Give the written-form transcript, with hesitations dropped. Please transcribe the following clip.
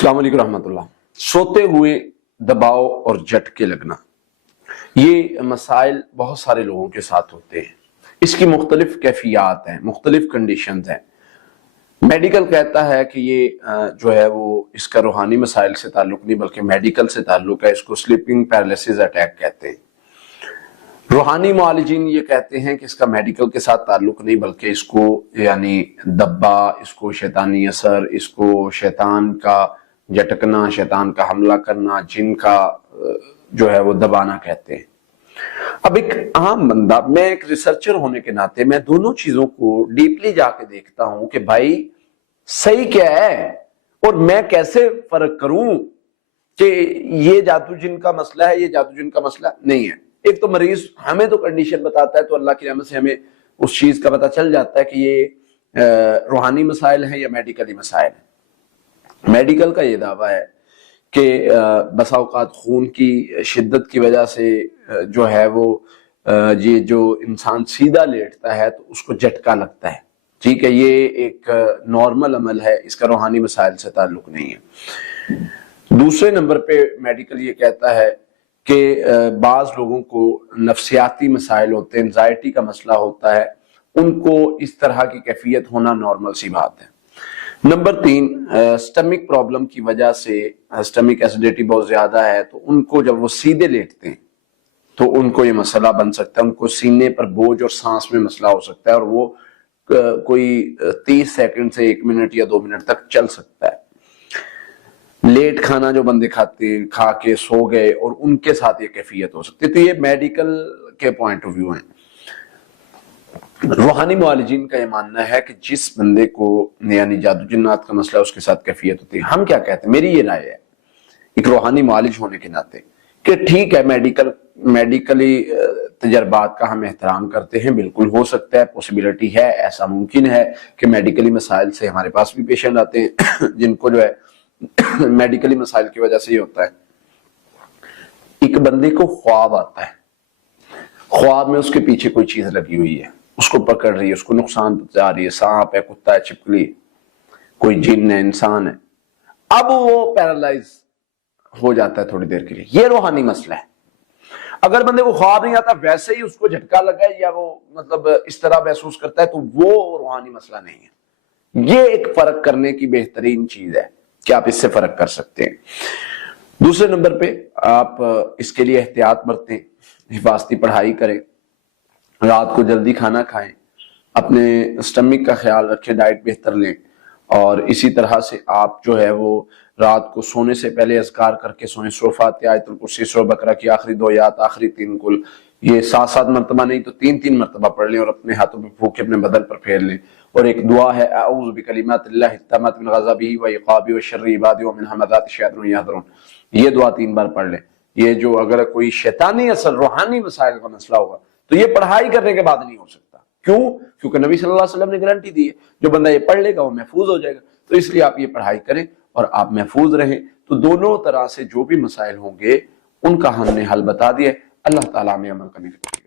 अस्सलाम वालेकुम रहमत उल्लाह। सोते हुए दबाव और झटके लगना, ये मसाइल बहुत सारे लोगों के साथ होते हैं। इसकी मुख्तलिफ कैफियत हैं, मुख्तलिफ कंडीशंस हैं। मेडिकल कहता है कि ये जो है वो इसका रूहानी मसाइल से ताल्लुक नहीं बल्कि मेडिकल से ताल्लुक है। इसको स्लीपिंग पैरालिसिस अटैक कहते हैं। रूहानी मुआलिजीन ये कहते हैं कि इसका मेडिकल के साथ ताल्लुक नहीं बल्कि इसको यानी दब्बा, इसको शैतानी असर, इसको शैतान का झटकना, शैतान का हमला करना, जिन का जो है वो दबाना कहते हैं। अब एक आम बंदा, मैं एक रिसर्चर होने के नाते मैं दोनों चीजों को डीपली जाके देखता हूं कि भाई सही क्या है और मैं कैसे फर्क करूं कि ये जादू जिन का मसला है, ये जादू जिन का मसला नहीं है। एक तो मरीज हमें तो कंडीशन बताता है तो अल्लाह की रहमत से हमें उस चीज का पता चल जाता है कि ये रूहानी मसाइल है या मेडिकली मसाइल है। मेडिकल का ये दावा है कि बसा औकात खून की शिद्दत की वजह से जो है वो ये जो इंसान सीधा लेटता है तो उसको झटका लगता है। ठीक है, ये एक नॉर्मल अमल है, इसका रूहानी मसाइल से ताल्लुक नहीं है। दूसरे नंबर पे मेडिकल ये कहता है कि बाज लोगों को नफ्सियाती मसाइल होते हैं, एंजाइटी का मसला होता है, उनको इस तरह की कैफियत होना नॉर्मल सी बात है। नंबर 3, स्टमिक प्रॉब्लम की वजह से स्टमिक एसिडिटी बहुत ज्यादा है तो उनको जब वो सीधे लेटते हैं तो उनको ये मसला बन सकता है। उनको सीने पर बोझ और सांस में मसला हो सकता है और वो कोई 30 सेकंड से 1 मिनट या 2 मिनट तक चल सकता है। लेट खाना जो बंदे खाते, खा के सो गए और उनके साथ ये कैफियत हो सकती है। तो ये मेडिकल के पॉइंट ऑफ व्यू है। रूहानी मुआलिजीन का ये मानना है कि जिस बंदे को यानी जादू जिन्नात का मसला उसके साथ कैफियत होती है। हम क्या कहते हैं, मेरी ये राय है एक रूहानी मुआलिज होने के नाते कि ठीक है, मेडिकली तजर्बात का हम एहतराम करते हैं, बिल्कुल हो सकता है, पॉसिबिलिटी है, ऐसा मुमकिन है कि मेडिकली मसाइल से हमारे पास भी पेशेंट आते हैं जिनको जो है मेडिकली मसाइल की वजह से ये होता है। एक बंदे को ख्वाब आता है, ख्वाब में उसके पीछे कोई चीज लगी हुई है, उसको पकड़ रही है, उसको नुकसान पहुंचा रही है, सांप है, कुत्ता है, छिपकली, कोई जिन है, इंसान है। अब वो पैरालाइज हो जाता है थोड़ी देर के लिए, ये रूहानी मसला है। अगर बंदे को ख्वाब नहीं आता, वैसे ही उसको झटका लगा है या वो मतलब इस तरह महसूस करता है तो वो रूहानी मसला नहीं है। ये एक फर्क करने की बेहतरीन चीज है कि आप इससे फर्क कर सकते हैं। दूसरे नंबर पे आप इसके लिए एहतियात बरतें, हिफाजती पढ़ाई करें, रात को जल्दी खाना खाएं, अपने स्टमक का ख्याल रखें, डाइट बेहतर लें और इसी तरह से आप जो है वो रात को सोने से पहले अज़कार करके सोएं। सूरह फातिहा, आयतुल कुर्सी, सूरह बकरा की आखिरी 2 आयत, आखिरी 3 कुल, ये 7-7 मरतबा नहीं तो 3-3 मरतबा पढ़ लें और अपने हाथों पे फूंक के अपने बदन पर फेर लें। और एक दुआ है, अऊज़ु बिकलिमातिल्लाहि ताम्माति मिन गज़बिही व इक़ाबिही व शर्रि इबादिही व मिन हमाज़ाति शैतान यहज़रुन। ये दुआ 3 बार पढ़ लें। ये जो अगर कोई शैतानी असर रूहानी मसाइल का मसला होगा तो ये पढ़ाई करने के बाद नहीं हो सकता। क्यों? क्योंकि नबी सल्लल्लाहु अलैहि वसल्लम ने गारंटी दी है, जो बंदा ये पढ़ लेगा वो महफूज हो जाएगा। तो इसलिए आप ये पढ़ाई करें और आप महफूज रहें। तो दोनों तरह से जो भी मसाइल होंगे उनका हमने हल बता दिया। अल्लाह ताला में अमल करने की